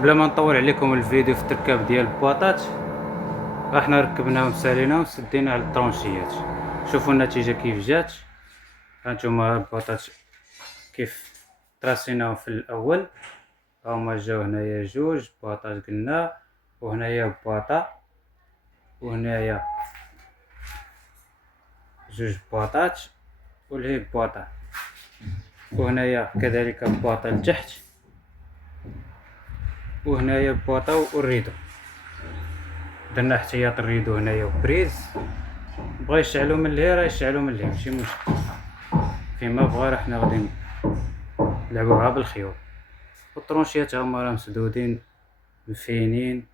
بلا ما نطول عليكم الفيديو في التركاب ديال البواطات، احنا ركبناهم ساليناهم وسدينا على الطرونشيات. شوفوا النتيجه كيف جات. هانتوما البواطات كيف تراسيناهم في الاول، هما جاو هنايا جوج بواطات قلنا، وهنايا بواطه، وهنايا جوج بواطات ولهي بواطه، وهنايا كذلك بواطه لتحت، وهنايا بواطه والريدو. درنا احتياط الريدو هنايا وبريز، بغا يشعلو من لهيه راه يشعلو من لهيه ماشي مشكل، فيما بغا راه حنا غادي نلعبوها بالخيوط. والطرونشيات هما راه مسدودين مفينين